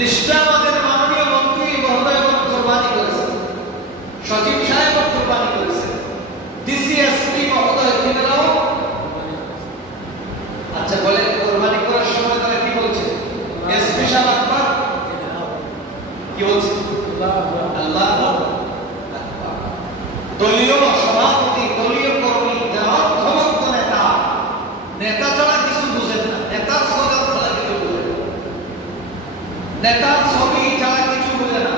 নিশ্চয় আমাদের মাননীয় মন্ত্রী মহোদয় কোরবানি করেছেন, সচিব সাহেব কোরবানি করেছেন, ডিসিএসপি মহোদয় তিনারাও। আচ্ছা বলেন, কোরবানি করার সময় তারা কি বলছে? এসপি সাহেব আকবার কি বলছে? আল্লাহু আকবার। দলীয় সভাপতি, দলীয় কর্মী, যারা অর্থমত্ত নেতা, নেতা ছাড়া কিছু বুঝেন না, নেতার স্লোগান ছাড়া কিছু বুঝেন না, নেতার ছবি ছাড়া কিছু বুঝে না।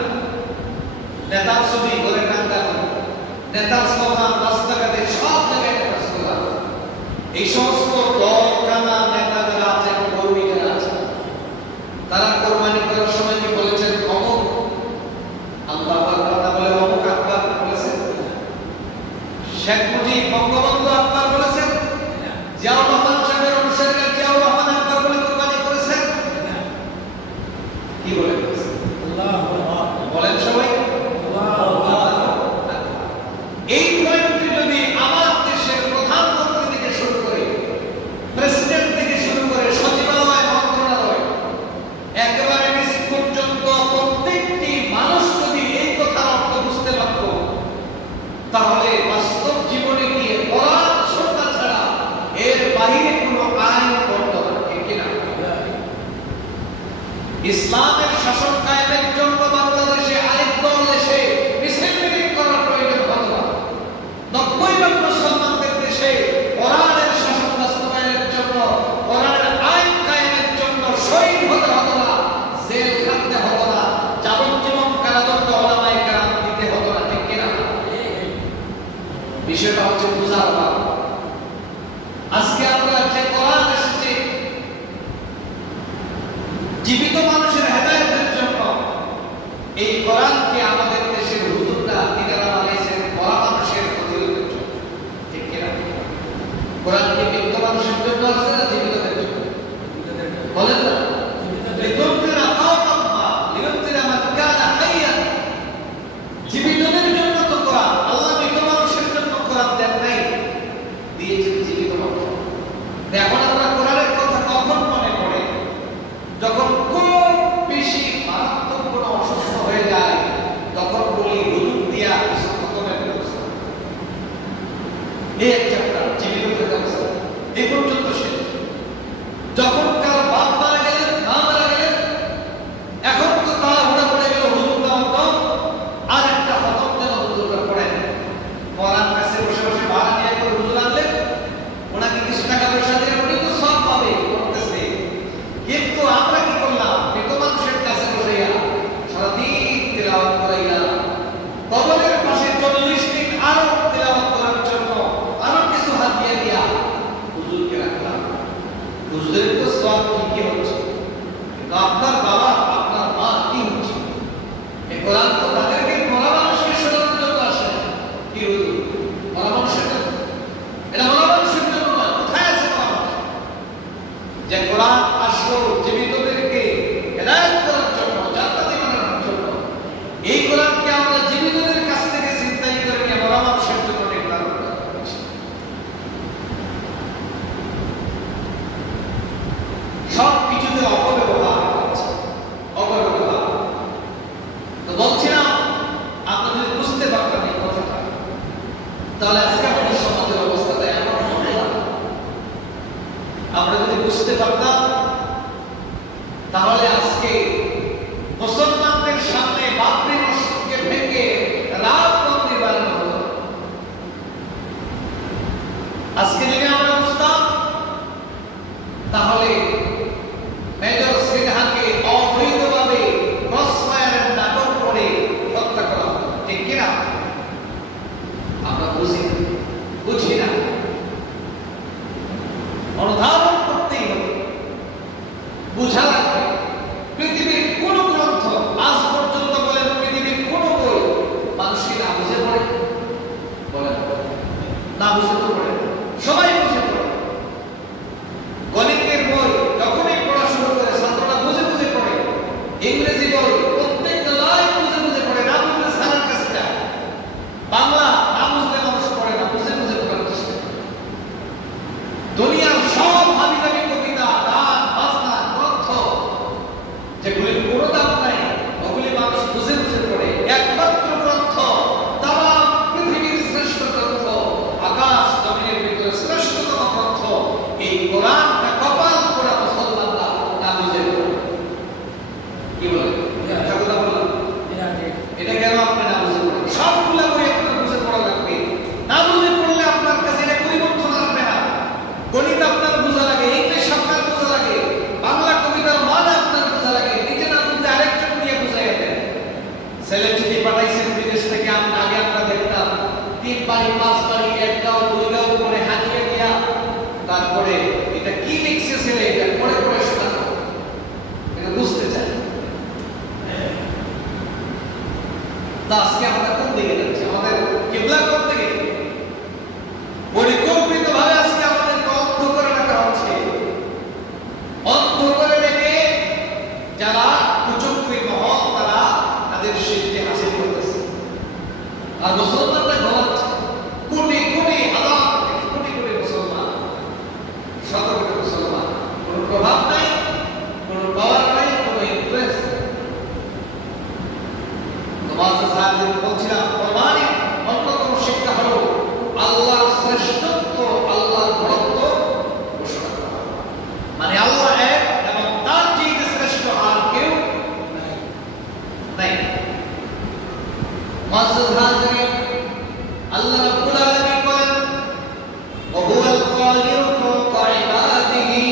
নেতার ছবি ঘরে টাঙ্গা, নেতার স্লোগান রাস্তাঘাটে সব জায়গায় নেতার স্লোগান। এই সমস্ত দল টানা নেতা যারা আছেন, কর্মী যারা আছেন, তারা কোরবানি করার সময় কি বলেছেন? অমুক আল্লাহ কথা বলে অমুক আকবার বলেছেন, শেখ মুজিব বঙ্গবন্ধু আকবার বলেছেন, জিয়াউর রহমান সাহেবের অনুসারীরা জিয়াউর রহমান আকবার বলে কোরবানি করেছেন। কি বলে করেছেন? বলেন সবাই এই পয়েন্টে যদি আমার দেশের প্রধানমন্ত্রী থেকে শুরু করে, প্রেসিডেন্ট থেকে শুরু করে, সচিবালয়, মন্ত্রণালয়, একেবারে নিচ পর্যন্ত প্রত্যেকটি মানুষ যদি এই কথার অর্থ বুঝতে পারত, তাহলে বাস্তব জীবনে গিয়ে পড়াশোনা ছাড়া এর বাহিরে কোনো আইন করতে হবে ঠিক কিনা? ইসলামের শাসন কায়েমের জন্য বাংলাদেশে আরেক দল এসে মিছিল মিটিং করার প্রয়োজন হতো না। 90 মুসলমানদের দেশে কোরআনের শাসন বাস্তবায়নের জন্য, কোরআনের আইন কায়েমের জন্য শহীদ হতে হতো না, জেল খাটতে হতো না, যাবজ্জীবন কারাদণ্ড ওলামায়ে কেরাম দিতে হতো না ঠিক কিনা? বিষয়টা হচ্ছে বুঝার ব্যাপার। আজকে আমরা যে কোরআন এসেছে জীবিত মানুষের হেদায়েতের জন্য, এই কোরআনকে আমাদের দেশের হুজুররা তিনারা বানাইছেন মরা মানুষের প্রতিরোধের জন্য ঠিক কিনা? কোরআনকে মৃত মানুষের জন্য আছে না জীবিতদের জন্য? বলেন না, লিতুনজিরা কাওমান লিয়ুনজিরা মান কানা হাইয়ান। জীবিতদের জন্য তো কোরআন, আল্লাহ মৃত মানুষের জন্য কোরআন দেন নাই, দিয়েছেন জীবিত মানুষ। এখন আমরা কোরআনের কথা কখন মনে পড়ে? যখন খুব বেশি মারাত্মক কোনো অসুস্থ হয়ে যায়, তখন বলি হুজুর দিয়া কিছু খতমের ব্যবস্থা। এই একটা জীবিতদের ব্যবস্থা এই পর্যন্ত শেষ। যখন কার বাপ মারা গেলেন, মা মারা গেলেন, এখন তো তারা হুড়া পড়ে গেল হুজুর দাও তো আর একটা খতম যেন হুজুররা পড়েন। পড়ার কাছে বসে বসে ভাড়া নিয়ে করে হুজুর আনলেন, ওনাকে কিছু টাকা পয়সা দিয়ে উনি তো সব পাবে করতেছে। কিন্তু আমরা কি করলাম? মৃত মানুষের কাছে বসে সারাদিন তেলাওয়াত করাইলাম, কবরের পাশে 40 দিন আরো তেলাওয়াত করার জন্য আরো কিছু হাত দিয়ে দিয়া হুজুরকে রাখলাম। হুজুরের তো সওয়াব ঠিকই হচ্ছে, কিন্তু আপনার বাবা, আপনার মা কি হচ্ছে? এই কোরআন তো তাদেরকে মরা মানুষকে শোনানোর জন্য আসে। কি হুজুর মরা মানুষের জন্য? এটা মরা মানুষের জন্য না। কোথায় আছে মরা মানুষ? যে কোরআন আসলো জীবিতদেরকে হেদায়েত করার জন্য, জান্নাতি বানানোর জন্য, এই কোরআনকে আমরা জীবিতদের কাছ থেকে চিন্তাই করে নিয়ে মরা মানুষের জন্য নির্ধারণ করেছি। সব কিছুতে অপব্যবহার হচ্ছে, অপব্যবহার। তো বলছিলাম, আপনারা যদি বুঝতে পারতেন এই কথাটা, তাহলে আজকে আমাদের সমাজের অবস্থাটা এমন হবে না। আমরা যদি বুঝতে পারতাম, তাহলে আজকে মুসলমানদের সামনে বাবরি মসজিদকে ভেঙে রাত মন্দির বানানো হতো। আজকে যদি আমরা বুঝতাম, তাহলে মেজর সিনহাকে অবৈধভাবে ক্রসফায়ারের নাটক করে হত্যা করা হতো ঠিক কিনা? আমরা বুঝি না, অনুধাবন করতেই হবে, বুঝা লাগবে। পৃথিবীর কোন গ্রন্থ আজ পর্যন্ত বলেন, পৃথিবীর কোন বই মানুষকে না বুঝে পড়ে? বলেন না, বুঝে তো পড়ে, সবাই বুঝে পড়ে। গণিতের বই যখনই পড়া শুরু করে ছাত্ররা বুঝে বুঝে পড়ে। ইংরেজি বই প্রত্যেকটা লাইন বুঝে বুঝে পড়ে, না বুঝলে স্যারের কাছে যায়। বাংলা না বুঝলে মানুষ পড়ে না, বুঝে বুঝে পড়ার চেষ্টা করে। দুনিয়ার সব হাবি জাবি কবিতা, গান, বাজনা, গ্রন্থ যেগুলির কোনো দাম নামাজ পড়ি এক গাও দুই গাও করে হাঁটিয়ে দিয়া তারপরে এটা কি লিখছে ছেলে এটা পড়ে পড়ে শোনানো এটা বুঝতে চাই। তা আজকে আমরা কোন দিকে যাচ্ছি? আমাদের কিবলা কোন দিকে? পরিকল্পিতভাবে আজকে আমাদেরকে অন্ধ করে রাখা হচ্ছে। অন্ধ করে রেখে যারা কুচক্রী মহল তারা তাদের সিদ্ধি হাসিল করতেছে আর মুসলমানরা ঘোরাচ্ছে। কোটি কোটি হাজার কোটি কোটি মুসলমান, শত কোটি মুসলমান, কোন প্রভাব নাই, কোন পাওয়ার নাই, কোন ইনফ্লুয়েন্স নাই। তোমার সাথে বলছিলাম কোরআনের অন্যতম শিক্ষা হলো আল্লাহর শ্রেষ্ঠত্ব, আল্লাহর বড়ত্ব ঘোষণা করা। মানে আল্লাহ এক এবং তার চেয়ে শ্রেষ্ঠ আর কেউ নাই। মুআজ্জাজ হাজিরিন, আল্লাহ রাব্বুল আলামিন বলেন ওয়া হুয়াল কাহিরু ফাওকা ইবাদিহি,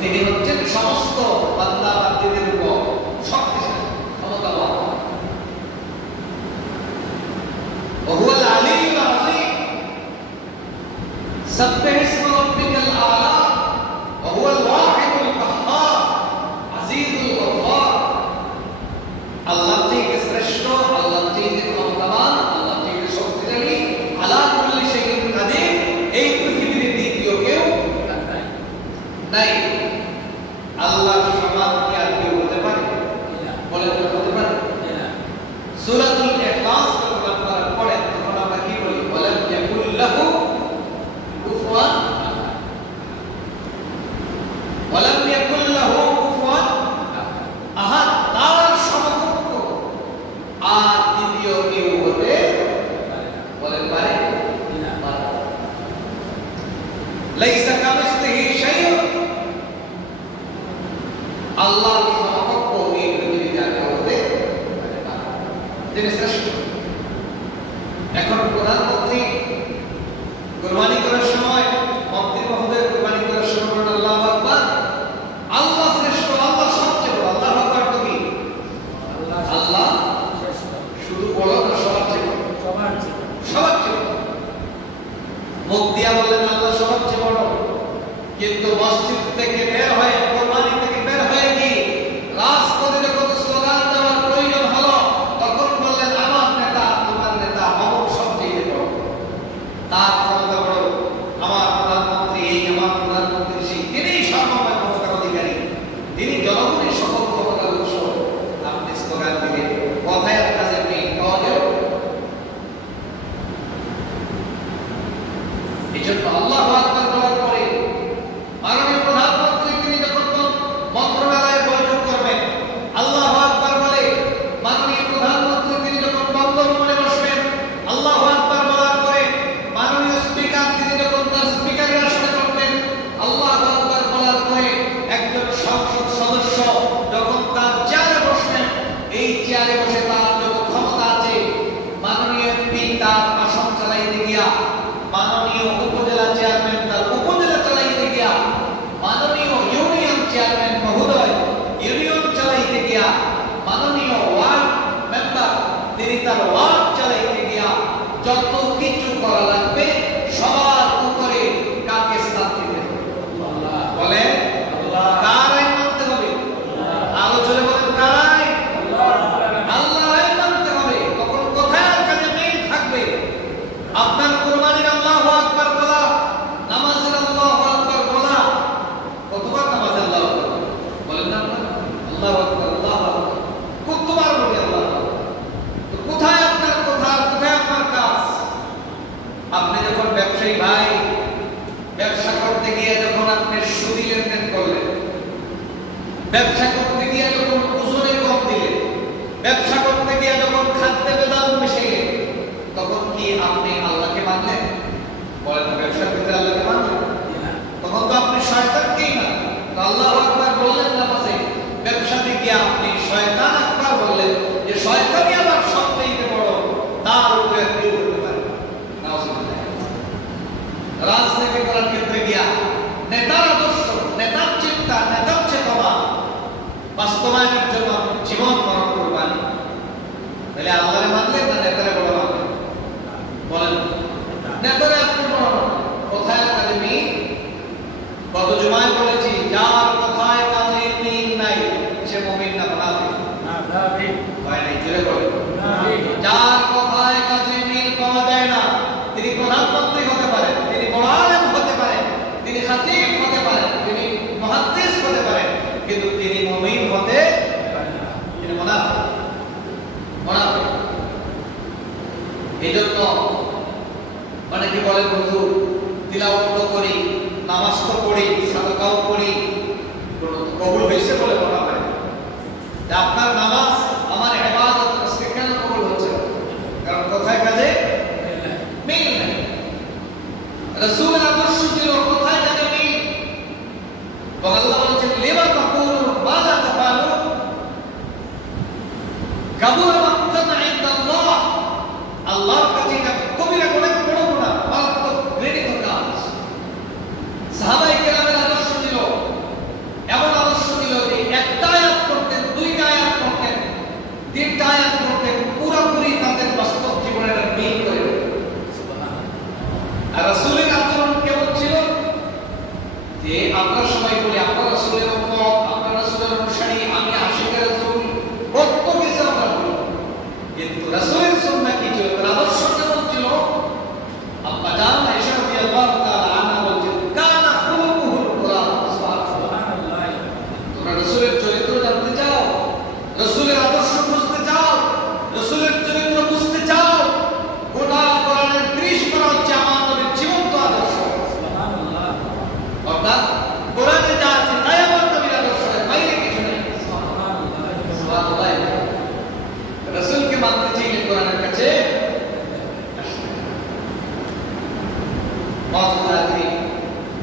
তিনি হচ্ছেন সমস্ত বান্দা বান্দীদের উপর শক্তিশালী ক্ষমতাবান। ওয়া হুয়াল আলিয়্যুল আযীম, সাব্বিহ ইসমা রাব্বিকাল আ'লা ওয়া হুয়াল ওয়াহিদুল কাহ্হার আজিজুল গফফার। আল্লাহ থেকে শ্রেষ্ঠ, আল্লাহ থেকে ক্ষমতাবান, আল্লাহ থেকে শক্তিশালী, আলা কুল্লি শাইইন কাদির। এই পৃথিবীর দ্বিতীয় কেউ নাই। আল্লাহর সমান কি আর কেউ হতে পারে? বলে তো হতে পারে না। সূরাতুল ইখলাস যখন আপনারা পড়েন তখন আমরা কি বলি? ওয়ালাম ইয়াকুল লাহু কুফুয়ান ওয়ালাম ইয়াকুল লাহু কুফুয়ান আহাদ। তার সমকক্ষ আর দ্বিতীয় কেউ হতে বলেন পারে না। লাইসা কামিসলিহি শাইউন, আল্লাহর সমকক্ষ এই পৃথিবীতে আর কেউ হতে পারে না। তিনি শ্রেষ্ঠ। এখন প্রধানমন্ত্রী কুরবানি করার সময়, মন্ত্রী মহোদয় কুরবানি করার সময় বলেন আল্লাহু আকবার, আল্লাহ শ্রেষ্ঠ, আল্লাহ সবচেয়ে বড়। আল্লাহু আকবার তো কি? আল্লাহ শুধু বড় না সবার চেয়ে বড়? সবার চেয়ে বড়। মুখ দিয়া বললেন আল্লাহ সবার চেয়ে বড়, কিন্তু মসজিদ থেকে বের হয়ে, কুরবানি থেকে বের হয়ে কি রাজপথে যখন স্লোগান দেওয়ার প্রয়োজন হলো তখন বললেন আমার নেতা, তোমার নেতা অমুক সবচেয়ে বড়, তার ক্ষমতা বড়, আমার প্রধানমন্ত্রী এই, আমার প্রধানমন্ত্রী সেই, তিনি সর্বময় ক্ষমতার অধিকারী, তিনি জনগণের সকল ক্ষমতার উৎস। আপনি স্লোগান দিলেন, কথায় আর কাজে নেই, পাওয়া গেল। এই জন্য আল্লাহু আকবার বলার পরে মাননীয় প্রধানমন্ত্রী তিনি যখন মন্ত্রণালয়ের বৈঠক করবেন, আল্লাহু আকবার বলে মাননীয় প্রধানমন্ত্রী তিনি যখন বন্দরমনে বসবেন, আল্লাহু আকবার বলার পরে মাননীয় স্পিকার তিনি যখন তার স্পিকারের আসনে বসবেন, আল্লাহু আকবার বলার পরে একজন সংসদ সদস্য যখন তার চেয়ারে বসবেন, এই চেয়ারে বসে তার যত ক্ষমতা আছে, মাননীয় এমপি তার আসন চালাইতে গিয়া, মাননীয় উপজেলা চেয়ারম্যান তার উপজেলা চালাইতে গিয়া, মাননীয় ইউনিয়ন চেয়ারম্যান মহোদয় ইউনিয়ন চালাইতে গিয়া, মাননীয় ওয়ার্ড মেম্বার তিনি তার ওয়ার্ড চালাইতে গিয়া, যত কিছু করা লাগবে সবার উপরে কাকে স্থান দিতে হবে? বলে কার আইন মানতে হবে? আরো জোরে বলেন কার আইন? আল্লাহর আইন মানতে হবে। তখন কোথায় আর কাজে মিল থাকবে? আপনার কুরবানির আল্লাহু আকবার বলা, নামাজের আল্লাহু আকবার বলা, কতবার নামাজে আল্লাহু আকবার বলেন না? আল্লাহু আকবার, আল্লাহু আকবার, কতবার বলি আল্লাহু আকবার। তো কোথায় আপনার কথা, কোথায় আপনার কাজ? আপনি যখন ব্যবসায়ী ভাই ব্যবসা করতে গিয়ে যখন আপনি সুদি লেনদেন করলেন, ব্যবসা করতে গিয়ে যখন ওজনে কম দিলেন, ব্যবসা করতে গিয়ে যখন খাদ্যে ভেজাল মিশাইলেন, তখন কি আপনি আল্লাহকে মানলেন? বলেন না, ব্যবসার ভিতরে আল্লাহকে মানলেন? তখন তো আপনি শয়তানকেই মানলেন। তো আল্লাহু আকবার বললেন নামাজে, ব্যবসাতে গিয়ে আপনি শয়তান আকবার বললেন, যে শয়তানই আবার সবচেয়ে বড়, তার উপরে কেউ হতে পারে না। নাউজুবিল্লাহ। রাজনীতি করার ক্ষেত্রে গিয়া নেতার আদর্শ, নেতার চিন্তা, নেতার চেতনা বাস্তবায়নের জন্য জীবন মরণ কুরবানি, তাহলে আল্লাহরে মানলেন না নেতারে বড় মানলেন? বলেন নেতারা আপনি বলেন কোথায় কাজে মিল? গত জুমায় বলেছি যার কথায় কাজে মিল নাই সে মুমিন না মুনাফিক? মুনাফিক হয় নাই, জোরে বলেন মুনাফিক। যার কথায় কাজে মিল পাওয়া যায় না তিনি প্রধানমন্ত্রী হতে পারেন, তিনি বড় আলেম হতে পারেন, তিনি খাতিব হতে পারেন, তিনি মুহাদ্দিস হতে পারেন, কিন্তু তিনি মুমিন হতে পারেন না, তিনি মুনাফিক। মুনাফিক এজন্য অনেকে বলেন হুজুর তিলাওয়াত তো করি, নামাজ তো পড়ি, সাদাকাও করি, কবুল হয়েছে বলে বলা হয়। আপনার নামাজ আমার ইবাদত আজকে কেন কবুল হচ্ছে? কারণ কোথায় কাজে মিল নাই। রাসূলের আদর্শ ছিল কোথায় কাজে মিল। আল্লাহ বলেছেন লিমা তাকুলুন মা লা তাফআলুন কাবুরা মাকতান ইনদাল্লাহ। আল্লাহর কাছে এটা কবিরা অনেক বড় গুনাহ, মারাত্মক ঘৃণিত কাজ। সাহাবায়ে কেরামের আদর্শ ছিল এমন আদর্শ ছিল যে একটা আয়াত করতেন, দুইটা আয়াত করতেন, তিনটা আয়াত করতেন, পুরোপুরি তাদের বাস্তব জীবনের মিল করে। আর রাসূলের আচরণ কেমন ছিল যে আমরা সবাই বলি আমরা রাসূলের উম্মত, আমরা রাসূলের অনুসারী, আমি আশিক রাসূল, কত কিছু আমরা বলি, কিন্তু রাসূলের সুন্নাহ কি ছিল, তার আদর্শ কেমন ছিল? আম্মা জান আয়েশা রাদিয়াল্লাহু তাআলা আনহা বলেন কানা খুলুকুহুল কুরআন। সুবহানাল্লাহ। তোমরা রাসূলের চরিত্র জানতে চাও, রাসূলের আদর্শ বুঝতে চাও, রাসূলের চরিত্র বুঝতে চাও, গোটা কোরআনের 30 পারা হচ্ছে আমার নবীর জীবন্ত আদর্শ। সুবহানাল্লাহ। অর্থাৎ কোরআনে যা আছে তাই আমার নবীর আদর্শ, বাইরে কিছু নেই। সুবহানাল্লাহ। সুবহানাল্লাহ। রাসূলকে মানতে চাইলে কোরআনের কাছে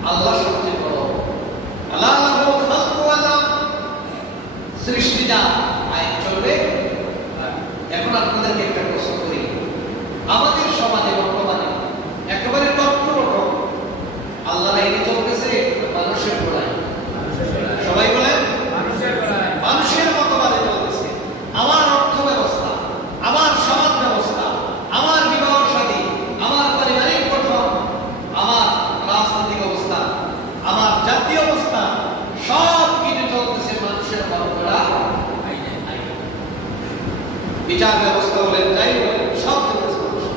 আল্লাহ সবচেয়ে বড়। আল্লাহ লাহু খালকু ওয়াল আমর, সৃষ্টি যা আইন চলবে। এখন আপনাদেরকে একটা প্রশ্ন করি, আমাদের সমাজে বর্তমানে একেবারে টপ টু বটম আল্লাহর আইনে চলতেছে মানুষের গোড়ায়? সবাই বলেন মানুষের গোড়ায়, মানুষের মতবাদে চলতেছে। আমার অর্থ ব্যবস্থা, আমার সমাজ ব্যবস্থা, আমার বিবাহ শাদী, আমার পারিবারিক গঠন, আমার রাজনৈতিক অবস্থা, আমার জাতীয় অবস্থা, সব কিছু চলতেছে মানুষের মতবাদ। বিচার ব্যবস্থা বলেন, যাই বলেন, সব চলতেছে মানুষের।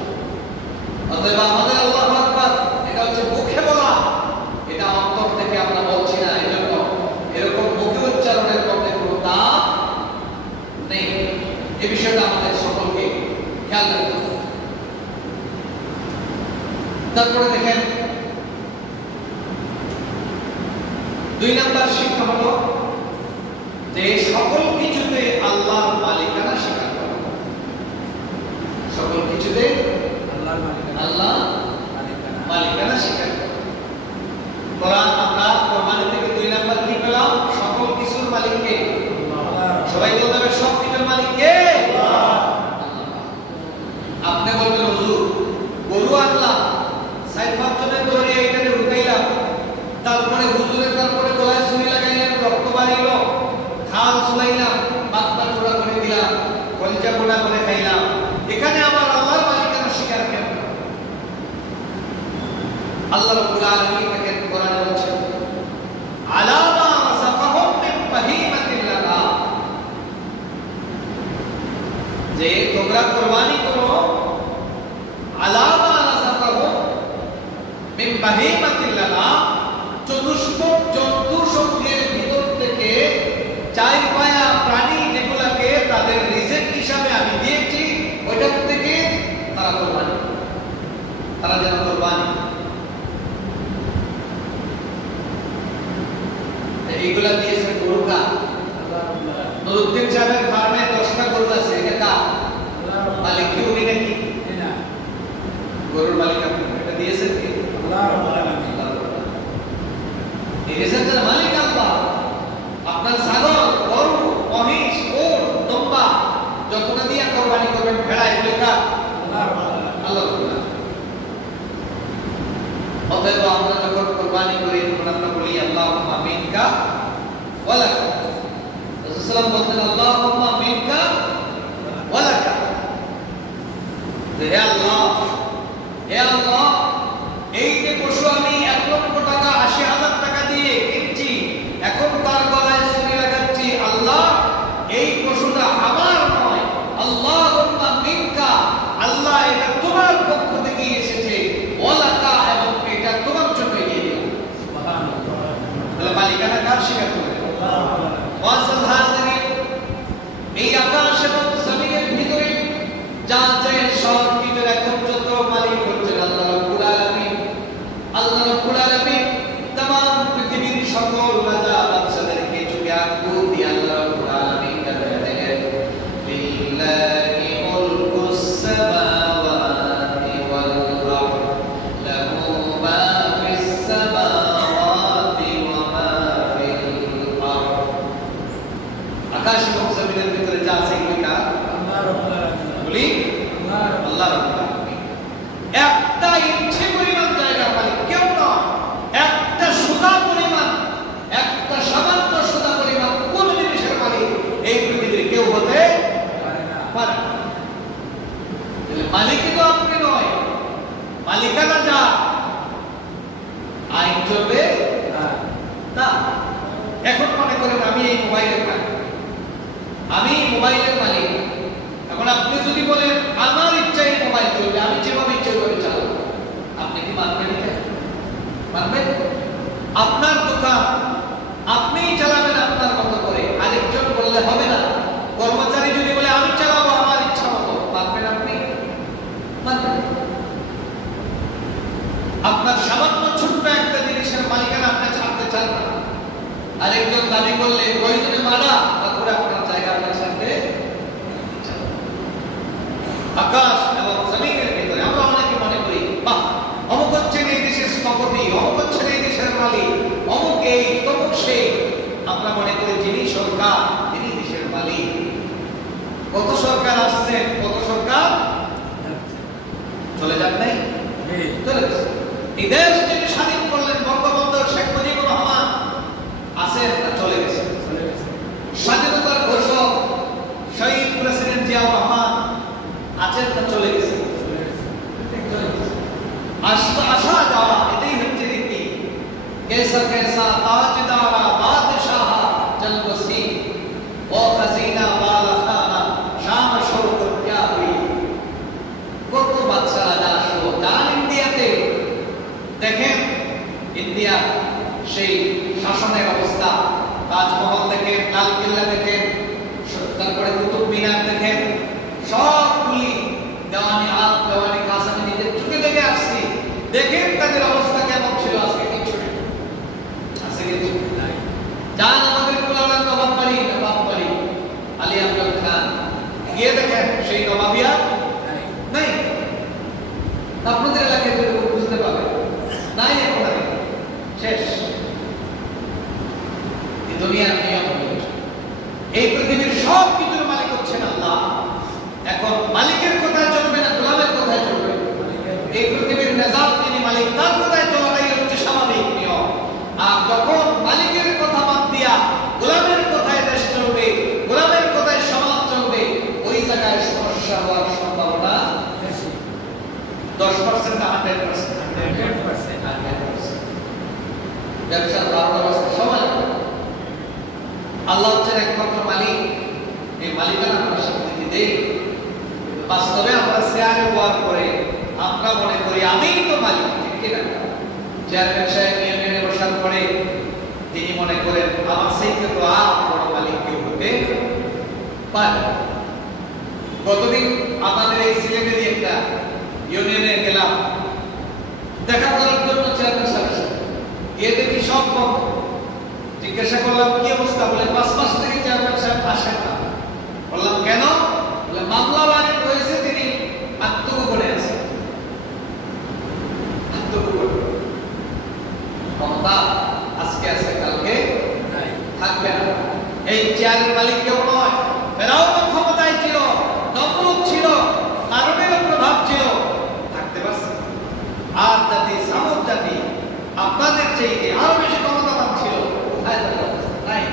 অতএব আমাদের আল্লাহু আকবার এটা হচ্ছে মুখে বলা, এটা অন্তর থেকে আমরা বলছি না। এজন্য এরকম মুখে উচ্চারণের মধ্যে কোনো দাম নেই। এই বিষয়টা আমাদের সকলকে খেয়াল রাখতে হবে। তারপরে দেখেন 2 নাম্বার শিক্ষা হলো যে সকল কিছুতে আল্লাহর মালিকানা স্বীকার করা। সকল কিছুতে আল্লাহর মালিকানা স্বীকার করা। কোরআন আমরা কোরবানি থেকে 2 নাম্বার কি পেলাম? সকল কিছুর মালিক কে? সবাই বলতে হবে সব কিছুর মালিক কে? আপনি বলবেন হুজুর গরু আনলাম, 4-5 জনের ধরে এইখানে ঢুকাইলাম, তারপরে হুজুরের তারপরে গলায় ছুরি লাগাইলাম, রক্ত বাড়িল, খাল চুলাইলাম, মাথা পোড়া করে দিলাম, কলিজা পোড়া করে খাইলাম, এখানে আমার আল্লাহর মালিকানা স্বীকার কেন? আল্লাহ রাব্বুল আলামিন দেখেন কোরআনে বলেছেন আলামা রাযাকাহুম মিন বাহিমাতিল আনআম, যে তোমরা কুরবানি করো আলামা রাযাকাহুম মিন বাহিমাতিল আনআম, চতুষ্পদ জন্তু সমূহের ভিতর থেকে 4 পায়া প্রাণী যেগুলোকে তাদের রিজেক হিসাবে আমি দিয়েছি ওইটার থেকে তারা কুরবানি, তারা যেন কুরবানি। এইগুলা দিয়েছে গরুটা। নুরুদ্দিন সাহেবের ফার্মে 10টা গরু আছে, এটা কার মালিক? কি উনি নাকি? গরুর মালিক আপনি, এটা দিয়েছেন কি? দিয়েছেন যারা মালিক আল্লাহ। আপনার ছাগল, গরু, মহিষ, উট, দুম্বা যতটা দিয়ে কোরবানি করবেন, ভেড়া, এগুলো কার? আল্লাহ। অতএব আমরা যখন কোরবানি করি তখন আমরা বলি আল্লাহুম্মা মিনকা ওয়া লাকা। রাসূল সাল্লাল্লাহু আলাইহি ওয়াসাল্লাম বলতেন আল্লাহুম্মা মিনকা ওয়া লাকা, হে আল্লাহ একটা ইঞ্চি পরিমাণ জায়গার মালিক কেউ নয়। একটা সুতা পরিমাণ, একটা সামান্য সুতা পরিমাণ কোন জিনিসের মালিক এই পৃথিবীর কেউ হতে পারে না। মালিকই তো আপনি নয়, মালিকানা যা আইন চলবে না। এখন মনে করেন আমি এই মোবাইলের মালিক, আমি মোবাইলের মালিক। এখন আপনি যদি বলেন আমার ইচ্ছায় মোবাইল চলবে, আমি যেভাবে ইচ্ছা করে চালাবো, আপনি কি মানবেন? মানবেন? আপনার দোকান আপনিই চালাবেন আপনার মতো করে, আরেকজন বললে হবে না। কর্মচারী যদি বলে আমি চালাবো আমার ইচ্ছা মতো, মানবেন আপনি? মানবেন? আপনার সামান্য ছোট্ট একটা জিনিসের মালিকানা আপনি ছাড়তে চান না, আরেকজন দাবি করলে প্রয়োজনে মানা তারপরে আপনার জায়গা আপনার সাথে। আকাশ এবং জমিনের ভিতরে আমরা অনেকে মনে করি বাহ অমুক হচ্ছেন এই দেশের স্থপতি, অমুক হচ্ছেন এই দেশের মালিক, অমুক এই তমুক সেই। আমরা মনে করি যিনি সরকার তিনি দেশের মালিক। কত সরকার আসছেন, কত সরকার চলে যান নাই, চলে গেছে। এই দেশ যিনি স্বাধীন করলেন বঙ্গবন্ধু শেখ মুজিবুর রহমান আছেন না চলে গেছে। স্বাধীনতার ঘোষক শহীদ প্রেসিডেন্ট জিয়াউর রহমান আছেন না চলে গেছে। আসা যাওয়া এটাই হচ্ছে রীতি। कैसा कैसा ताजदारा बादशाह चल बसी ओ खजीना वाला खाना शाम शौकत क्या हुई। কত বাদশা রাজা আসলো যান ইন্ডিয়াতে, দেখেন ইন্ডিয়া সেই শাসনের অবস্থা। তাজমহল দেখেন, লালকিল্লা দেখেন, তারপরে কুতুব মিনার দেখেন, সবগুলি দেওয়ানি আল দেওয়ানি কাজ আমি নিজের চোখে দেখে আসছি। দেখেন তাদের অবস্থা কেমন ছিল, আজকে কিছু নেই, আজকে কিছু নাই। যান আমাদের কুলাউড়ার নবাব বাড়ি আলী আফজল খান, গিয়ে দেখেন সেই নবাবিয়া নাই। আপনাদের এলাকায় তো বুঝতে পারবেন নাই, এখন আর শেষ। এই দুনিয়ার নিয়ম, এই পৃথিবীর সব কিছুর মালিক হচ্ছেন আল্লাহ। এখন মালিকের কথায় চলবে না, গোলামের কথায় চলবে। এই পৃথিবীর নিজাম যিনি মালিক তার কথায় চলাটাই হচ্ছে স্বাভাবিক নিয়ম। আর যখন মালিকের কথা বাদ দিয়া গোলামের কথায় দেশ চলবে, গোলামের কথায় সমাজ চলবে, ওই জায়গায় সমস্যা হওয়ার সম্ভাবনা 10% না 100%? ব্যবসা 12টা সময় আল্লাহ হচ্ছেন একমাত্র মালিক। এই মালিকানা আমরা স্বীকৃতি দেই। বাস্তবে আমরা শেয়ারে ওয়ার করে আমরা মনে করি আমিই তো মালিক, ঠিক কিনা? চেয়ারম্যান সাহেব ইউনিয়নে বসার পরে তিনি মনে করেন আমার সেইকে তো আর বড় মালিক কেউ হতে পারে। গতদিন আমাদের এই সিলেটেরই একটা ইউনিয়নে গেলাম দেখা করার জন্য চেয়ারম্যান সাহেব, গিয়ে দেখি সব বন্ধ। জিজ্ঞাসা করলাম কি অবস্থা, বলে 5 মাস থেকে চেয়ারম্যান সাহেব আসেন না। বললাম কেন? বলে মামলা বানিয়ে রয়েছে, তিনি আত্মগোপনে আছেন। ক্ষমতা আজকে আছে কালকে থাকবে না। এই চেয়ারের মালিক কেউ নয়। ফেরাউন ক্ষমতায় ছিল, নমরুদ ছিল, কারণের প্রভাব ছিল, থাকতে পারছে। আর জাতি সামুদ জাতি আপনাদের চাইতে আরো বেশি ক্ষমতাবান ছিল, কোথায় নাই।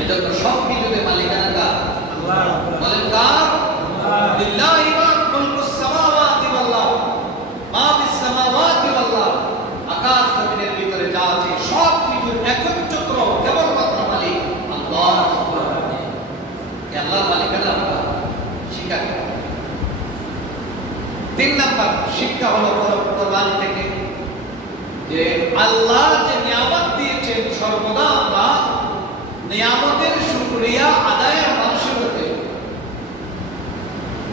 এজন্য সব কিছুতে মালিকানা কার? আল্লাহ। বলেন কার? লিল্লাহি মা মুলকুস সামাওয়াতি ওয়াল আরদ, মা ফিস সামাওয়াতি ওয়াল আরদ। আকাশ জমিনের ভিতরে যা আছে সব কিছুর একচ্ছত্র কেবলমাত্র মালিক আল্লাহ সুবহানাহু। এই আল্লাহর মালিকানা আমরা স্বীকার করি। 3 নাম্বার শিক্ষা হলো কোরবানি থেকে যে আল্লাহ যে নিয়ামত দিয়েছেন সর্বদা আমরা নিয়ামতের শুকরিয়া আদায়ের মানুষের হতে।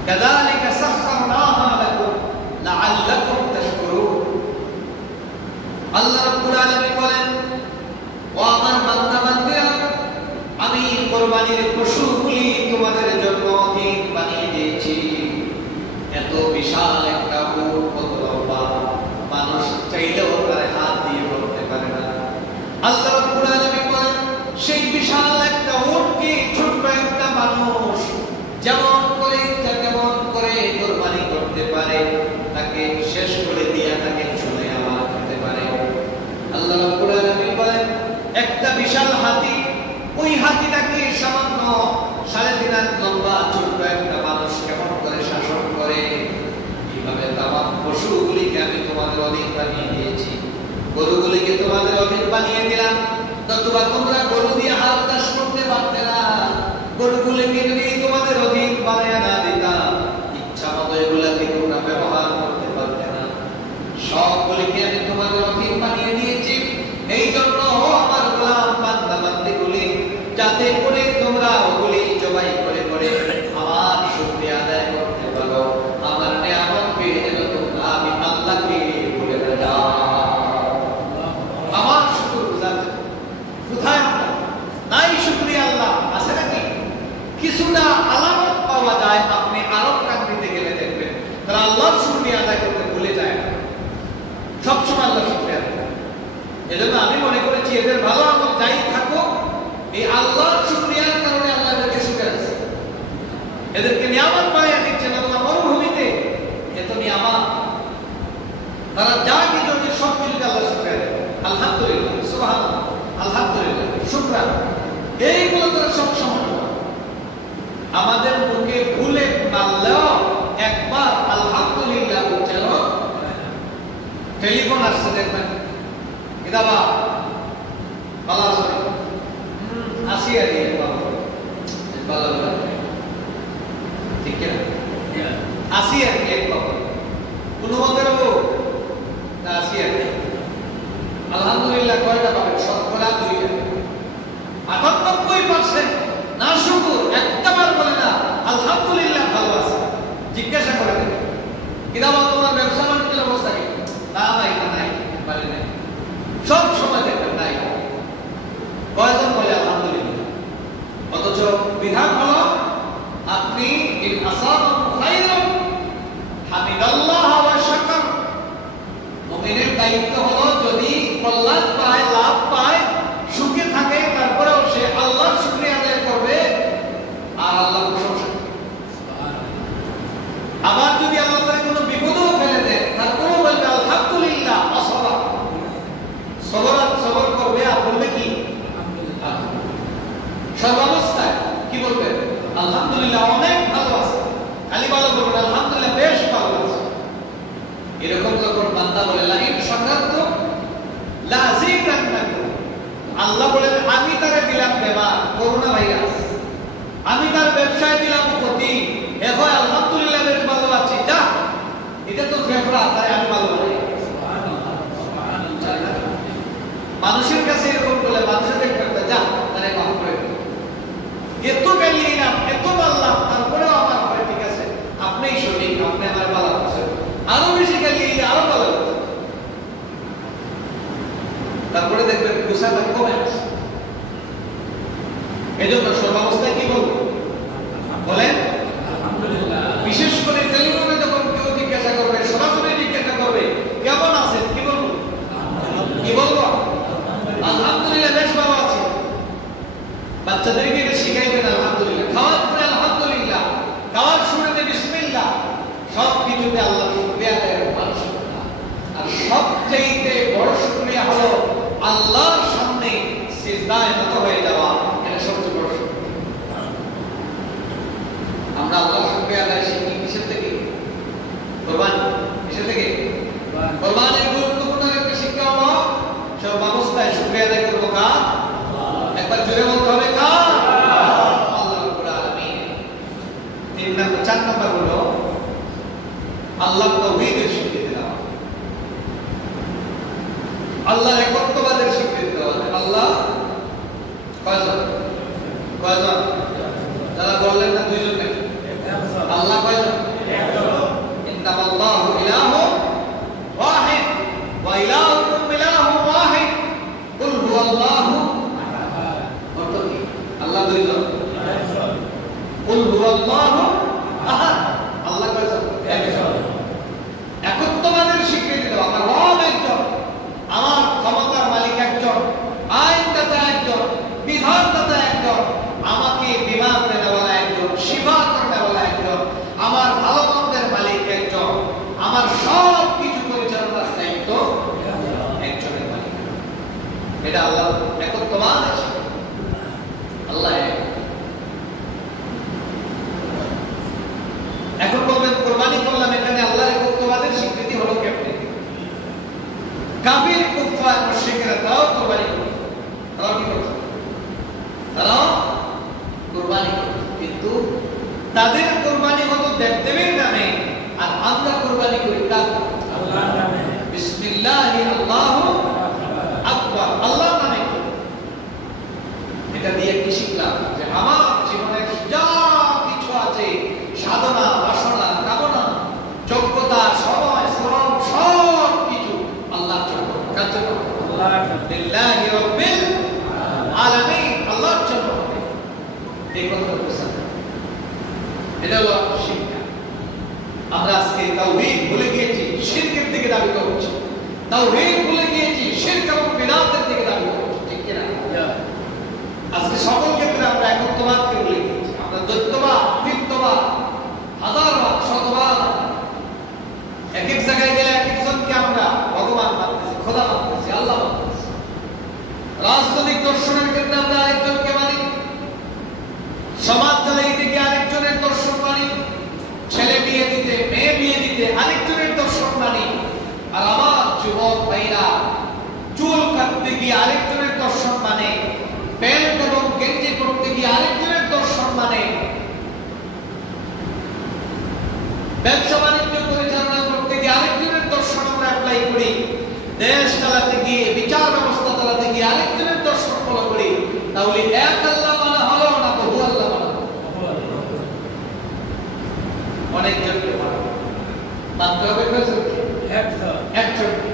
কাযালিকা সাখখারনাহা লাকুম লাআল্লাকুম তাশকুরুন। আল্লাহ রাব্বুল আলামিন বলেন, ও আমার বান্দা-বান্দীরা, আমি কুরবানির পশুগুলি তোমাদের জন্য অধীন বানিয়ে দিয়েছি। এত বিশাল একটা উট, কত লম্বা, মানুষ চাইলেও তার হাত দিয়ে ধরতে পারে না। আল্লাহ রাব্বুল আলামিন বলেন, সেই বিশাল একটা উটকে ছোট্ট একটা মানুষ যেমন করে তেমন করে কুরবানি করতে পারে, তাকে পশুগুলিকে আমি তোমাদের অধীন বানিয়ে দিয়েছি, গরুগুলিকে তোমাদের অধীন বানিয়ে দিলাম। নতুবা তোমরা গরু দিয়ে হাল চাষ করতে পারতে না। গরুগুলিকে যদি তোমাদের অধীন বানিয়ে না দিতাম, ইচ্ছা মতো এগুলাকে তোমরা ব্যবহার করতে পারতে না। সবগুলিকে আমি তোমাদের অধীন বানিয়ে দিয়েছি এই জন্য আমার গোলাম বান্দা বান্দিগুলি, যাতে করে তোমরা ওগুলি জবাই করে করে আমার শুকরিয়া আদায় করতে পারো। আমার নিয়ামত পেয়ে যেন তোমরা আমি আল্লাহকে ভুলে না যাও। আমার শুকর গুজার কোথায় নাই শুকরিয়া আল্লাহ আছে নাকি? কিছুটা আলামত পাওয়া যায়, আপনি আরব কান্ট্রিতে গেলে দেখবেন তারা আল্লাহর শুকরিয়া আদায় করতে ভুলে যায় না, সবসময় আল্লাহ শুকরিয়া আদায়। এজন্য আমি মনে করেছি এদের ভালো আমল যাই থাকো, এই আল্লাহর শুকরিয়ার কারণে আল্লাহ এদেরকে সুখে আছে, এদেরকে নিয়ামত বানিয়ে দিচ্ছে না। তোমার মরুভূমিতে এত নিয়ামত, তারা যা কিছু হচ্ছে সব কিছুতে আল্লাহ শুকরিয়া দেয়। আলহামদুলিল্লাহ, সুবহানাল্লাহ, আলহামদুলিল্লাহ, শুকরান, এইগুলো তারা সব সময় আমাদের মুখে ভুলে পারলেও একবার আলহামদুলিল্লাহ উচ্চারণ। টেলিফোন আসছে দেখবেন, কিতাবা ভালো আছে আসিয়া দিয়ে ভালো ঠিক না, আসিয়া দিয়ে কোন মতের আসিয়া আলহামদুলিল্লাহ কয়টা পাবেন? শতকরা 2টা। 98% না শুকুর, একটাবার বলে না আলহামদুলিল্লাহ ভালো আছে। জিজ্ঞাসা করে দেবে কিতাবা তোমার ব্যবসা বাণিজ্যের অবস্থা কি? না ভাই নাই, পারে নাই, সব সময় দেখবেন নাই। কয়জন বলে আলহামদুলিল্লাহ? অথচ বিধান হলো আপনি ইন আসাবাহু খায়রুন হামিদাল্লাহ ওয়া শাকার। মুমিনের দায়িত্ব হলো যদি কল্যাণ পায়, লাভ পায়, সুখে থাকে, তারপরেও সে আল্লাহর শুকরিয়া আদায় করবে আর আল্লাহর প্রশংসা করবে। আবার যদি আল্লাহ তাআলা কোনো বিপদেও ফেলে দেয়, তারপরেও বলবে আলহামদুলিল্লাহ, আসবা সবর করবে আর বলবে কি সর্বাবস্থায় কি বলবে? আলহামদুলিল্লাহ, অনেক ভালো আছে। খালি ভালো বলবেন আলহামদুলিল্লাহ, বেশ ভালো আছে। এরকম যখন বান্দা বলে লা ইন শাকারতুম লা আযীদান্নাকুম, আল্লাহ বলেন আমি তারে দিলাম বেমার, করোনা ভাইরাস, আমি তার ব্যবসায় দিলাম ক্ষতি, এখন আলহামদুলিল্লাহ বেশ ভালো আছি, যা এটা তো ফেফড়া, তাই আমি ভালো আছি। মানুষের কাছে এরকম বলে মানুষের দেখবেন যা তারে মাফ করে দিন, এত গালিলাম, এত বললাম, তারপরেও আমার হয় ঠিক আছে, আপনিই সঠিক, আপনি আমার ভালো আছেন, আরো বেশি গালিলে আরো ভালো হচ্ছে। তারপরে দেখবেন গুসাটা কমে আসে। এই জন্য সর্বাবস্থায় কি বলবো বলেন আলহামদুলিল্লাহ। বিশেষ করে টেলিফোনে যখন কেউ জিজ্ঞাসা করবে, সরাসরি জিজ্ঞাসা করবে কেমন আছেন, কি বলবো? কি বলবো? আলহামদুলিল্লাহ, বেশ ভালো আছে। বাচ্চাদেরকে এটা শিখাইবেন আলহামদুলিল্লাহ, খাওয়ার পরে আলহামদুলিল্লাহ, খাওয়ার শুরুতে বিসমিল্লাহ, সব কিছুতে আল্লাহ শুকরিয়া আদায় মানুষ। আর সবচেয়ে বড় শুকরিয়া হলো আল্লাহর সামনে সিজদায় নত হয়ে যাওয়া, এটা সবচেয়ে বড় শুকরিয়া। আমরা আল্লাহর শুকরিয়া আদায় শিখি কিসের থেকে? কুরবানি। কিসের থেকে? কুরবানির গুরুত্বপূর্ণ একটা শিক্ষা হলো সব অবস্থায় শুকরিয়া আদায় করবো কার? একবার জোরে বলতে হবে কার? আল্লাহ রাব্বুল আলামিন। 4 নম্বর হলো আল্লাহ তাওহীদের স্বীকৃতি দেওয়া, আল্লাহর একত্ববাদের স্বীকৃতি দেওয়া। আল্লাহ কয়জন? কয়জন? যারা বললেন না 2 জন নাকি? আল্লাহ কয়জন? ইন্নাল্লাহু ইলাহুন ওয়াহিদ ওয়া ইলাহুকুম ইলাহুন ওয়াহিদ কুল হুয়াল্লাহু আহাদ। অর্থ কি? আল্লাহ 2 জন। কুল হুয়াল্লাহু আহাদ, আল্লাহ কয়জন? একজন। একত্ববাদের স্বীকৃতি দেওয়া, আমার রব একজন, আমার ক্ষমতার মালিক একজন, আইনদাতা একজন, বিধানদাতা একজন, আমাকে বিধান দেওয়ালা একজন, শিফা দেওয়ালা একজন, আমার আর মুশরিকরা তারাও কুরবানি করে, তারাও কি করছে? তারাও কুরবানি করে, কিন্তু তাদের কুরবানি হতো দেবদেবীর নামে, আর আমরা কুরবানি করি কার নামে? আল্লাহর নামে। বিসমিল্লাহি আল্লাহু আকবার, আল্লাহর নামে। এটা দিয়ে কি শিখলাম? যে আমার জীবনে যা কিছু আছে, সাধনা, বাসনা, কামনা, যোগ্যতা, সময়, শ্রম, সব কিছু আল্লাহর জন্য। কার জন্য? আল্লাহর জন্য। লিল্লাহি রাব্বিল আলামিন, আল্লাহর জন্য। এই কথা বুঝছেন? এটা হলো শিক্ষা। আমরা আজকে তাওহীদ ভুলে গিয়েছি, শিরকের দিকে দাবি করছি। তাওহীদ ভুলে গিয়েছি, শিরক এবং বিদআতের দিকে দাবি করছি, ঠিক কি না? আজকে সকল ক্ষেত্রে আমরা একত্ববাদকে ভুলে গিয়েছি। আমরা দ্বৈতবাদ, তৃতীয়বাদ, হাজারবাদ, শতবাদ, এক এক জায়গায় গেলে এক একজনকে আমরা ভগবান মানতেছি, খোদা মানতেছি, আল্লাহ মানতেছি। রাজনৈতিক দর্শনের ক্ষেত্রে আমরা আরেকজনকে মানি, সমাজ চালাইতে গিয়ে আরেকজনের দর্শন মানি, ছেলে বিয়ে দিতে, মেয়ে বিয়ে দিতে আরেকজনের দর্শন মানি। আর আমার যুবক ভাইরা চুল কাটতে গিয়ে আরেকজনের দর্শন মানে, প্যান্ট এবং গেঞ্জি করতে গিয়ে আরেকজনের দর্শন মানে, ব্যবসা বাণিজ্য পরিচালনা করতে গিয়ে আরেকজনের দর্শন আমরা অ্যাপ্লাই করি, দেশ চালাতে গিয়ে, বিচার ব্যবস্থা চালাতে গিয়ে আরেকজনের দর্শন ফলো করি। তাহলে এক আল্লাহ মানা হলো না বহু আল্লাহ মানা? অনেকজনকে মানতে হবে, একজনকে।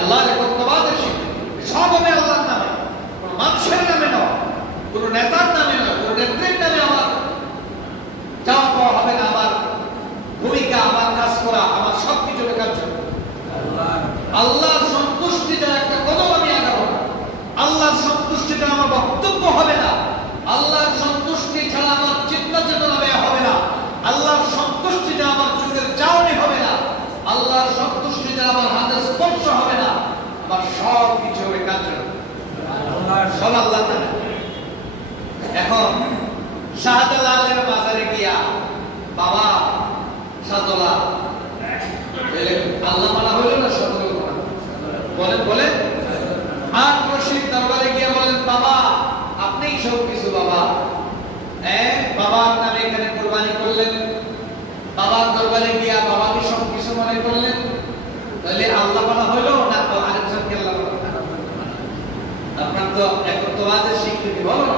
আল্লাহর একত্ববাদের শিক্ষা, সব হবে আল্লাহর নামে, কোনো মানুষের নামে নয়, কোনো নেতার নামে নয়, কোনো নেত্রীর নামে আমার চাওয়া পাওয়া হবে না। আমার ভূমিকা, আমার কাজ করা, আমার সবকিছু বেকার জন্য আল্লাহর সন্তুষ্টিটা একটা কদম আমি আগাবো না, আল্লাহর সন্তুষ্টিটা আমার বক্তব্য হবে না, আল্লাহর সন্তুষ্টি ছাড়া আমার চিন্তা চেতনা হবে না, আল্লাহর সন্তুষ্টিটা আমার চোখের চাওনি হবে না, আল্লাহর সন্তুষ্টিটা আমার হাতের স্পর্শ হবে না। আমার সব কিছু হবে কার জন্য? সব আল্লাহর নামে। এখন শাহজালালের বাজারে গিয়া বাবা শাহজালাল আল্লাহ মানা হইল না? সতর্ক বলেন বলেন। আর রশিদ দরবারে গিয়ে বলেন, বাবা আপনিই সব কিছু বাবা। বাবার নামে এখানে কুরবানি করলেন, বাবার দরবারে গিয়া বাবাকে সব কিছু মনে করলেন, তাহলে আল্লাহ মানা হইল না? আরেকজনকে আল্লাহ মানা? আপনার তো একত্ববাদের স্বীকৃতি বলো না।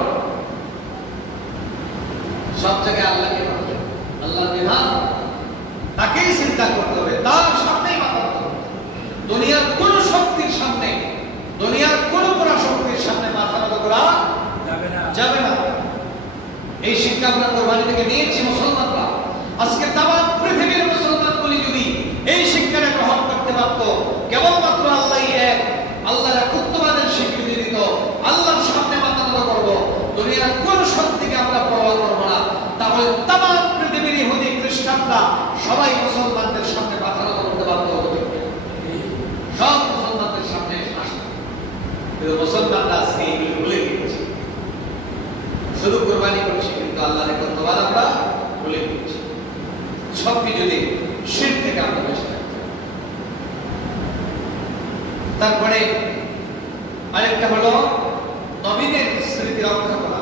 সব জায়গায় আল্লাহকে মানবেন, আল্লাহর বিধান তাকেই চিন্তা করতে হবে, তার সামনেই মাথা রাখতে হবে। দুনিয়ার কোন শক্তির সামনে, দুনিয়ার কোন পরাশক্তির সামনে মাথা নত করা যাবে না। এই শিক্ষা আমরা কোরবানি থেকে নিয়েছি মুসলমানরা। আজকে তাম পৃথিবীর মুসলমানগুলি যদি এই শিক্ষাটা গ্রহণ করতে পারত, কেবলমাত্র আল্লাহই এক, আল্লাহর একত্ববাদের স্বীকৃতি দিত, আল্লাহর সামনে মাথা নত করব, দুনিয়ার কোন শক্তিকে আমরা পরোয়া করব না, তাহলে তাম পৃথিবীর ইহুদি খ্রিস্টানরা সবাই মুসলমানদের সামনে মাথা নত করতে পারত, সব মুসলমানদের সামনে আসত। কিন্তু মুসলমানরা আজকে এগুলো ভুলে গিয়েছে, শুধু কুরবানি করছি কিন্তু আল্লাহর একত্ববাদ আমরা ভুলে গিয়েছি। সব কিছু যদি শিরক থেকে আমরা বেঁচে থাকতে। তারপরে আরেকটা হলো নবীদের স্মৃতি রক্ষা করা।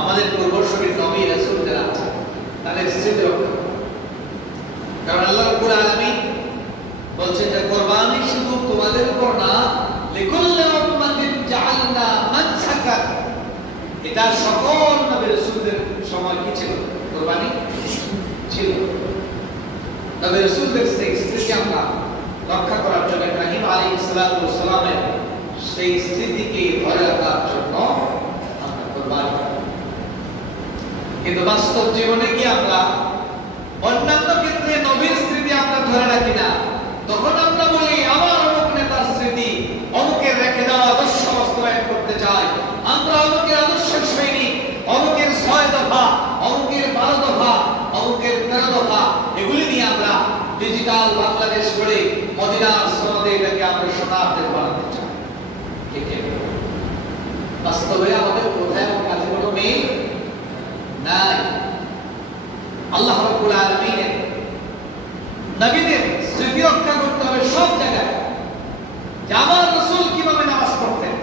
আমাদের পূর্বসূরী নবী রাসূল যারা আছে তাদের স্মৃতি রক্ষা করা। কারণ আল্লাহ রাব্বুল আলামিন বলছেন যে কুরবানি শুধু তোমাদের উপর না, লিকুল্লি উম্মাতিন জাআলনা মানসাকান, এটা সকল নবী রাসূলদের সময় কি ছিল? কুরবানি ছিল। নবী রাসূলদের সেই স্মৃতি আমরা রক্ষা করার জন্য, ইব্রাহিম আলাইহিস সালামের সেই স্মৃতিকে ধরে রাখার জন্য আমরা কুরবানি করি। কিন্তু বাস্তব জীবনে কি আমরা অন্যান্য ক্ষেত্রে নবীর স্মৃতি আমরা ধরে রাখি না? তখন আমরা বলি আমার অমুক নেতার স্মৃতি, অমুকের রেখে দেওয়া আদর্শ বাস্তবায়ন করতে চাই, আমরা অমুকের আদর্শের সৈনিক, অমুকের 6 দফা, অমুকের 12 দফা, অমুকের 13 দফা, এগুলি নিয়ে আমরা ডিজিটাল বাংলাদেশ গড়ে মদিনার সনদে এটাকে আমরা শতাব্দীর বানাতে চাই। ঠিক আছে? বাস্তবে আমাদের কোথায় কাজে কোনো মিল নাই। আল্লাহ রাব্বুল আলামিনের নবীদের স্মৃতি রক্ষা করতে হবে সব জায়গায়। যে আমার রাসূল কিভাবে নামাজ পড়তেন।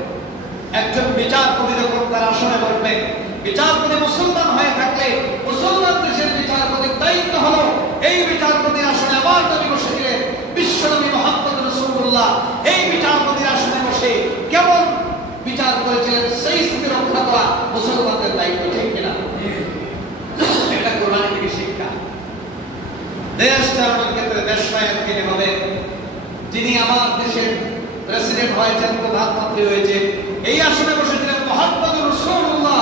একজন বিচারপতি যখন তার আসনে বসবেন, বিচারপতি মুসলমান হয়ে থাকলে মুসলমান দেশের বিচারপতির দায়িত্ব হলো এই বিচারপতির আসনে আমার নবী বসেছিলেন, বিশ্বনবী মুহাম্মদ রাসূলুল্লাহ এই বিচারপতির আসনে বসে কেমন বিচার করেছিলেন সেই স্থিতি রক্ষা করা মুসলমানদের দায়িত্ব, ঠিক কিনা? এটা কোরআন থেকে শিক্ষা। দেশ চালানোর ক্ষেত্রে দেশ নায়ক যিনি হবেন, যিনি আমার দেশের প্রেসিডেন্ট হয়েছেন, প্রধানমন্ত্রী হয়েছে, এই আসনে বসেছিলেন মুহাম্মদ রাসূলুল্লাহ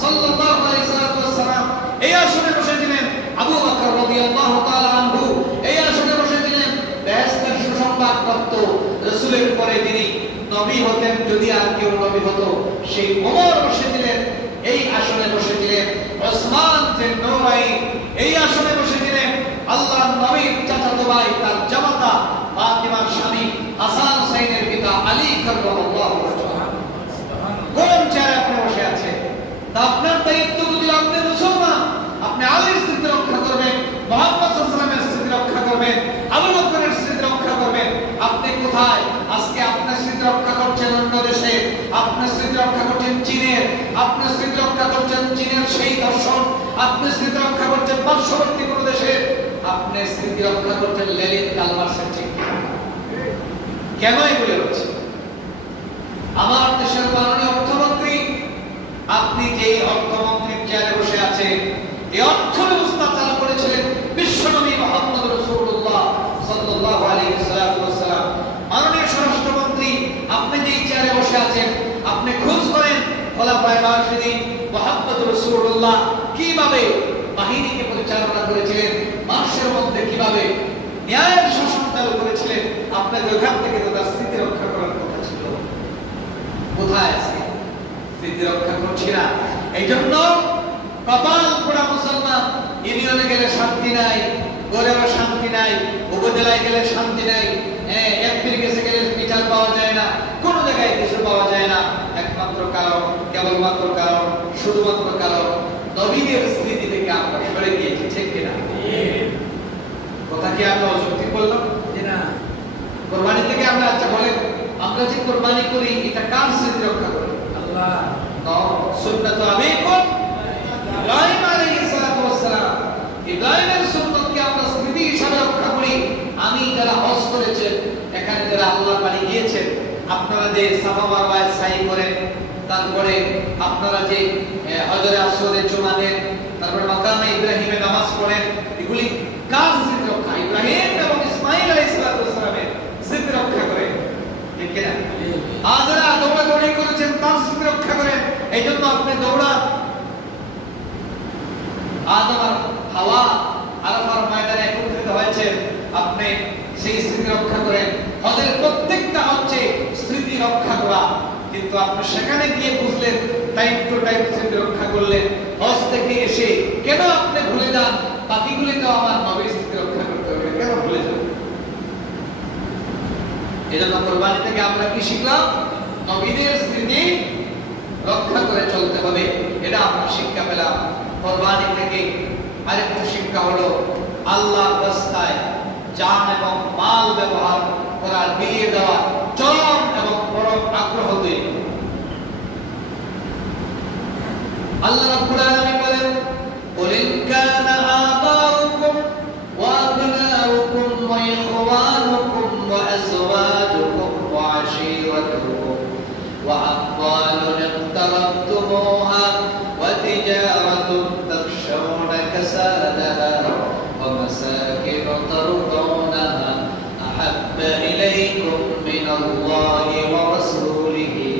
সাল্লাল্লাহু আলাইহি ওয়াসাল্লাম। এই আসনে বসেছিলেন আবু বকর রাদিয়াল্লাহু তাআলা আনহু। এই আসনে বসেছিলেন বেহেশতের সুসংবাদপ্রাপ্ত রাসূলের পরে যিনি নবী হতেন, যদি আর কেউ নবী হতো, সেই ওমর বসেছিলেন। এই আসনে বসেছিলেন ওসমান যে নূরাইন। এই আসনে বসেছিলেন আল্লাহর নবীর চাচাতো ভাই, তার জামাতা ফাতিমার স্বামী হাসান হুসাইনের পিতা আলী কাররামাল্লাহু ওয়াজহাহু। কোন চেয়ারে আপনি বসে আছেন? তা আপনার দায়িত্ব, যদি আপনি মুসলমান, আপনি আলীর স্থিতি রক্ষা করবেন, মুহাম্মদ সাল্লাল্লাহু আলাইহি ওয়াসাল্লামের স্থিতি রক্ষা করবেন, আবু বকরের স্থিতি রক্ষা করবেন। আপনি কোথায়? আজকে আপনার স্থিতি রক্ষা করছেন অন্য দেশে, আপনার স্থিতি রক্ষা করছেন চীনের, আপনার স্থিতি রক্ষা করছেন চীনের সেই দর্শন, আপনি স্থিতি রক্ষা করছেন পার্শ্ববর্তী কোনো দেশের, আপনি স্থিতি রক্ষা করছেন লেনিন কালমার্সের। ঠিক কেন এগুলো হচ্ছে? আমার দেশের মাননীয় অর্থমন্ত্রী, আপনি যে অর্থমন্ত্রীর চেয়ারে বসে আছেন, এই অর্থ ব্যবস্থা চালু করেছিলেন বিশ্বনবী মুহাম্মদ রাসূলুল্লাহ সাল্লাল্লাহু আলাইহি ওয়াসাল্লাম। মাননীয় স্বরাষ্ট্রমন্ত্রী, আপনি যে চেয়ারে বসে আছেন, আপনি খোঁজ করেন খোলাফায়ে রাশিদিন মুহাম্মদ রাসূলুল্লাহ কিভাবে বাহিনীকে পরিচালনা করেছিলেন, মানুষের মধ্যে কিভাবে ন্যায়ের শাসন চালু করেছিলেন। আপনাদের ওখান থেকে তো তার স্থিতি রক্ষা করার কথা ছিল। কোথায় আছে? স্থিতি রক্ষা করছি না। এই জন্য কপাল পোড়া মুসলমান। ইউনিয়নে গেলে শান্তি নাই, গড়েও শান্তি নাই, উপজেলায় গেলে শান্তি নাই, এমপির কাছে গেলে বিচার পাওয়া যায় না, কোনো জায়গায় কিছু পাওয়া যায় না। একমাত্র কারণ, কেবলমাত্র কারণ, শুধুমাত্র কারণ নবীদের স্থিতি থেকে আমরা সরে গিয়েছি। ঠিক কিনা? কথা কি আমি অযৌক্তিক বললাম? না। কোরবানি থেকে আমরা, আচ্ছা বলেন, আমরা যে কোরবানি করি এটা কার স্মৃতি রক্ষা করি? আল্লাহ। সুন্নাত আবিকুম ইব্রাহিম আলাইহিস সালাতু ওয়াস সালাম। ইব্রাহিমের সুন্নাতকে আমরা স্মৃতি হিসাবে রক্ষা করি। আমি যারা হজ করেছেন, এখানে যারা আল্লাহর বাড়ি গিয়েছেন, আপনারা যে সাফা মারওয়ায় সাই করেন, তারপরে আপনারা যে হজরে আসওয়াদে জুমা দেন, তারপরে মাকামে ইব্রাহিমে নামাজ পড়েন, এগুলি কার স্মৃতি রক্ষা? ইব্রাহিম এবং ইসমাঈল আলাইহিস সালাতু ওয়াস সালামের স্মৃতি রক্ষা করেন। ঠিক কিনা? আজরা দৌড়াদৌড়ি করেছেন, তার স্মৃতি রক্ষা করেন। এই জন্য আপনি দৌড়ান। আদম আর হাওয়া আরাফার ময়দানে একত্রিত হয়েছেন, আপনি সেই স্মৃতি রক্ষা করেন। হজের প্রত্যেকটা হচ্ছে স্মৃতি রক্ষা করা, কিন্তু আপনি সেখানে গিয়ে বুঝলেন, টাইম টু টাইম স্মৃতি রক্ষা করলেন। হজ থেকে এসে কেন আপনি ভুলে যান বাকিগুলি তো আমার নবীর স্মৃতি রক্ষা করতে হবে, কেন ভুলে যান? এই জন্য কোরবানি থেকে আমরা কি শিখলাম? নবীদের স্মৃতি রক্ষা করে চলতে হবে, এটা আমরা শিক্ষা পেলাম। কোরবানি থেকে আরেকটা শিক্ষা হলো আল্লাহর রাস্তায় জান এবং মাল ব্যবহার করা, বিলিয়ে দেওয়া চরম এবং বড় আগ্রহ তৈরি। আল্লাহ রাব্বুল আলামিন বলেন, কুল ইন কানা আবাউকুম ওয়া আবনাউকুম ওয়া ইখওয়ানুকুম ওয়া আযওয়াজুকুম ওয়া আশীরাতুকুম ওয়া আমওয়ালুন ইqtaraftumuha ওয়া তিজারাতুন তাখশawna kasadaha ওয়া মাসাকিন তারদাউনাহা আহাব্বা ইলাইকুম মিনাল্লাহি ওয়া রাসূলিহি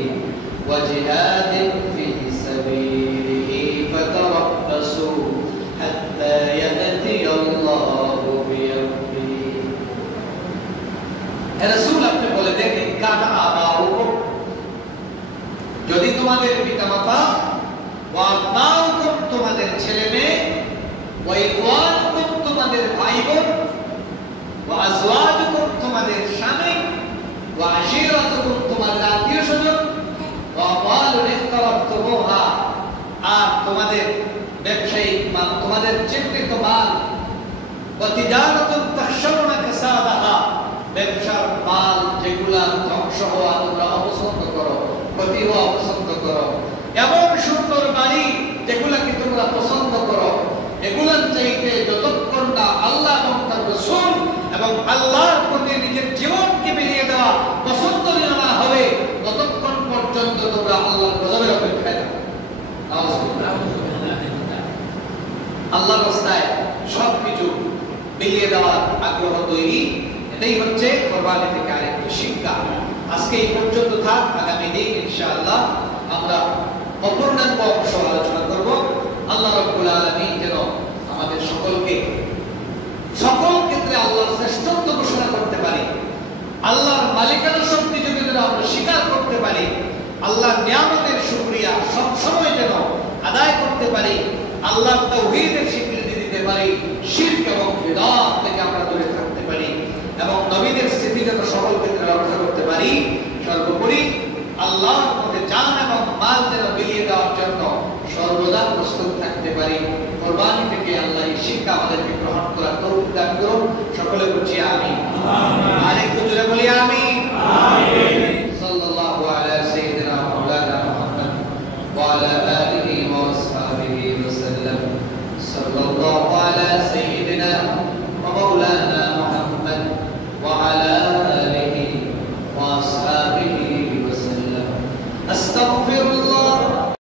ওয়া জিহাদিন ফি সাবিলিহি ফাতারাব্বাসু হাত্তা ইয়াতিয়াল্লাহু বিআমরিহি। হে রাসূল, আপনি বলে দেখেন, কানা আবাউকুম, যদি তোমাদের পিতামাতা, ওয়া আবনাউকুম তোমাদের ছেলে মেয়ে, ওয়া ইখওয়ানুকুম তোমাদের ভাই বোন, ওয়া আযওয়াজুকুম তোমাদের স্বামী, ওয়া আশীরাতুকুম তোমাদের আত্মীয় স্বজন, ওয়া আমওয়ালুন ইqtaraftumuha আর তোমাদের ব্যবসায়িক মাল, তোমাদের চিহ্নিত মাল, ওয়া তিজারাতুন তাখশাউনা কাসাদাহা ব্যবসার মাল যেগুলা ধ্বংস ক্ষতি হওয়া পছন্দ করো, এমন সুন্দর বাড়ি যেগুলাকে তোমরা পছন্দ করো, এগুলার চাইতে যতক্ষণ না আল্লাহ এবং তার রাসূল এবং আল্লাহর প্রতি নিজের জীবনকে বিলিয়ে দেওয়া পছন্দনীয় না হবে, ততক্ষণ পর্যন্ত তোমরা আল্লাহর গজবের অপেক্ষায় থাকো। আল্লাহর রাস্তায় সবকিছু বিলিয়ে দেওয়ার আগ্রহ তৈরি, এটাই হচ্ছে কোরবানি থেকে আরেকটি শিক্ষা। আজকে এই পর্যন্ত থাক, আগামী দিন ইনশাআল্লাহ আমরা অপূর্ণাঙ্গ অংশ আলোচনা করব। আল্লাহ রাব্বুল আলামিন যেন আমাদের সকলকে সকল ক্ষেত্রে আল্লাহর শ্রেষ্ঠত্ব ঘোষণা করতে পারি, আল্লাহর মালিকানা শক্তি যদি আমরা স্বীকার করতে পারি, আল্লাহর নিয়ামতের শুকরিয়া সব সময় যেন আদায় করতে পারি, আল্লাহর তাওহীদের স্বীকৃতি দিতে পারি, শিরক এবং বিদআত থেকে আমরা দূরে থাকতে পারি এবং নবীদের স্মৃতি যেন সকল ক্ষেত্রে রক্ষা করতে পারি। সর্বোপরি আল্লাহর পথে জান এবং মাল যেন বিলিয়ে দেওয়ার জন্য সর্বদা প্রস্তুত থাকতে পারি। কোরবানি থেকে আল্লাহ এই শিক্ষা আমাদেরকে গ্রহণ করার তৌফিক দান করুন। সকলে বলছি আমিন। আরেকটু জোরে বলি আমিন।